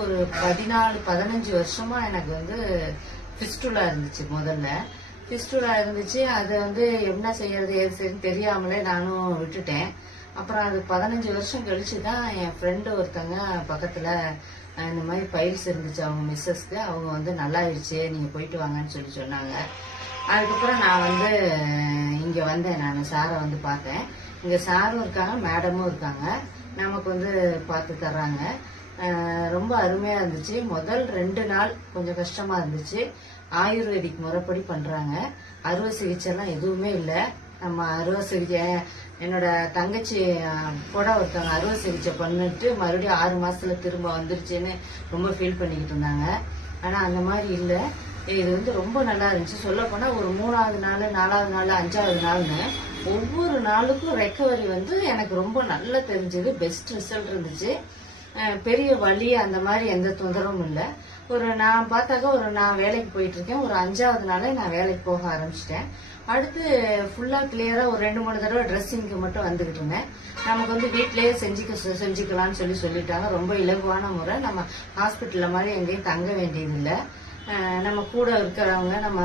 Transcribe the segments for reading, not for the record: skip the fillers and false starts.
ஒரு 14-15 வருஷமா எனக்கு பிஸ்டுலா இருந்துச்சு. முதல்ல பிஸ்டுலா இருந்துச்சு. அதை என்ன செய்யறது ஏது செய்யறது தெரியாமலே நானும் விட்டுட்டேன். அப்புறம் அது 15 வருஷம் கழிச்சுதான் என் ஃப்ரெண்டு ஒருத்தங்க பக்கத்துல இந்த மாதிரி பைல்ஸ் இருந்துச்சு அவங்க மிஸ்ஸஸ்க்கு. அவங்க நல்லாயிருச்சு, நீங்க போயிட்டு வாங்கன்னு சொல்லி சொன்னாங்க. அதுக்கப்புறம் நான் இங்க வந்தேன். நான் சாரை பார்த்தேன். இங்க சாரும் இருக்காங்க, மேடமும் இருக்காங்க. நமக்கு பார்த்து தர்றாங்க. ரொம்ப அருமையா இருந்துச்சு. முதல் 2 நாள் கொஞ்சம் கஷ்டமா இருந்துச்சு. ஆயுர்வேதிக் முறைப்படி பண்றாங்க. அறுவை சிகிச்சை எல்லாம் எதுவுமே இல்லை. நம்ம அறுவை சிகிச்சை என்னோட தங்கச்சி கூட ஒருத்தவங்க அறுவை சிகிச்சை பண்ணிட்டு மறுபடியும் 6 மாசத்துல திரும்ப வந்துருச்சுன்னு ரொம்ப ஃபீல் பண்ணிக்கிட்டு இருந்தாங்க. ஆனா அந்த மாதிரி இல்லை. இது ரொம்ப நல்லா இருந்துச்சு. சொல்ல போனா ஒரு 3வது நாள், 4வது நாள், 5வது நாள்னு ஒவ்வொரு நாளுக்கும் ரெக்கவரி எனக்கு ரொம்ப நல்லா தெரிஞ்சது. பெஸ்ட் ரிசல்ட் இருந்துச்சு. பெரிய வலி அந்த மாதிரி எந்த தொந்தரவும் இல்லை. நான் பார்த்தாக்க நான் வேலைக்கு போயிட்டு இருக்கேன். ஒரு 5வது நாளே நான் வேலைக்கு போக ஆரம்பிச்சிட்டேன். அடுத்து ஃபுல்லா கிளியரா ஒரு 2-3 தடவை ட்ரெஸ்ஸிங்க்கு மட்டும் வந்துகிட்டு இருந்தேன். நமக்கு வீட்லயே செஞ்சுக்கலாம்னு சொல்லிட்டாங்க. ரொம்ப இலகுவான முறை. நம்ம ஹாஸ்பிட்டல்ல மாதிரி எங்கேயும் தங்க வேண்டியது இல்லை. நம்ம கூட இருக்கிறவங்க நம்ம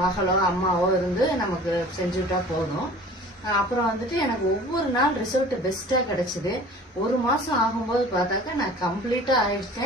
மகளோ அம்மாவோ இருந்து நமக்கு செஞ்சுட்டா போதும். அப்புறம் எனக்கு ஒவ்வொரு நாள் ரிசல்ட் பெஸ்டா கிடைச்சது. 1 மாசம் ஆகும்போது பார்த்தாக்க நான் கம்ப்ளீட்டா ஆயிடுச்சேன்.